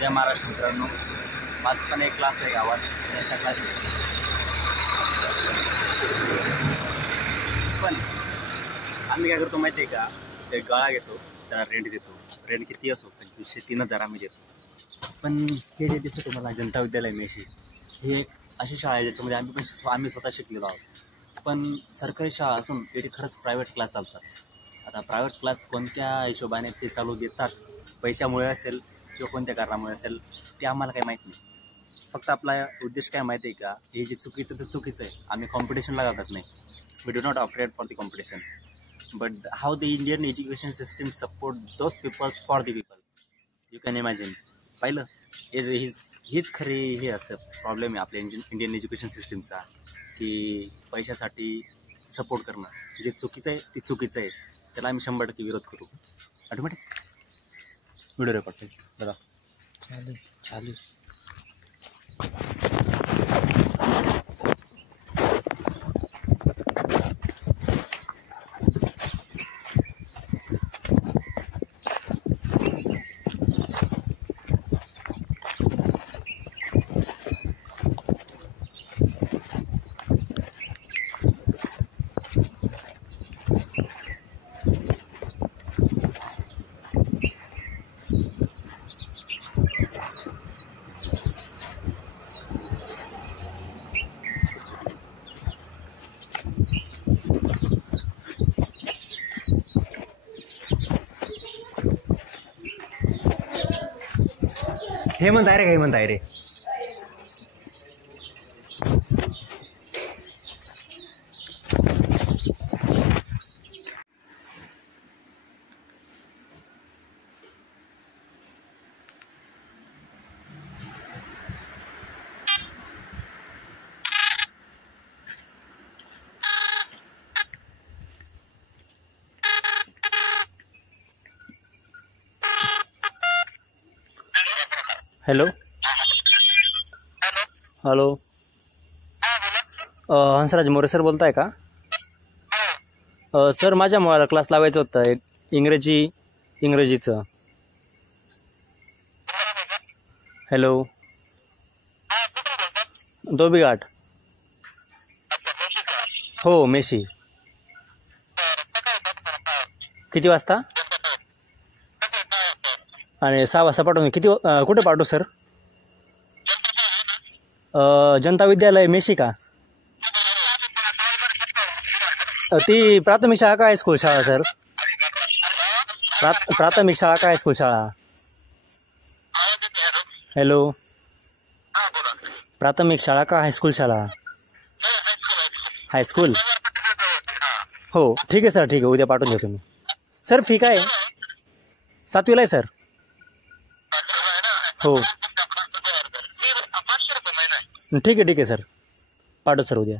जय महाराष्ट्र मित्रांनो, माझा पण एक क्लास आहे गावात. त्या क्लासेस पण आम्ही काय करतो माहिती आहे का, ते गळा घेतो, त्याला रेंट देतो. रेंट किती असो 2500-3000 आम्ही देतो. पण हे जे दिसतं तुम्हाला जनता विद्यालय मेशी, हे अशी शाळा आहे ज्याच्यामध्ये आम्ही स्वतः शिकलेलो आहोत. पण सरकारी शाळा असून तिथे खरंच प्रायव्हेट क्लास चालतात. आता प्रायव्हेट क्लास कोणत्या हिशोबाने ते चालू देतात, पैशामुळे असेल किंवा कोणत्या कारणामुळे असेल, ते आम्हाला काही माहीत नाही. फक्त आपला उद्देश काय माहिती आहे का, हे जे चुकीचं ते चुकीचं आहे. आम्ही कॉम्पिटिशनला जातात नाही. We do not afraid for the competition, but how the Indian education system support those peoples for the people. You can imagine. पाहिलं, हीच खरी हे असतं प्रॉब्लेम आहे आपल्या इंडियन एज्युकेशन सिस्टमचा, की पैशासाठी सपोर्ट करणं जे चुकीचं आहे ते चुकीचं आहे. त्याला आम्ही 100% विरोध करू. ऑटोमॅटिक व्हिडिओ रेकॉर्ड आहे बघा. चालू हे म्हणताय रे, काही म्हणताय रे. Hello hello, Hansraj More sir बोलताय का? सर, माझ्या मुलाला क्लास लावायचं होतं इंग्रजीचं. हॅलो, धोबीघाट. हो, मेशी. किती वाजता? आणि 6 वाजता पाठवून कुठे पाठवू सर? जनता विद्यालय मेशी का? ती प्राथमिक शाळा का हायस्कूल शाळा सर? प्राथमिक शाळा का हायस्कूल शाळा? हॅलो, प्राथमिक शाळा का हायस्कूल शाळा? हायस्कूल. हो ठीक आहे सर, ठीक आहे, उद्या पाठवून देतो मी. सर फी काय? 7वीला आहे सर. हो ठीक आहे सर, पाठव सर उद्या.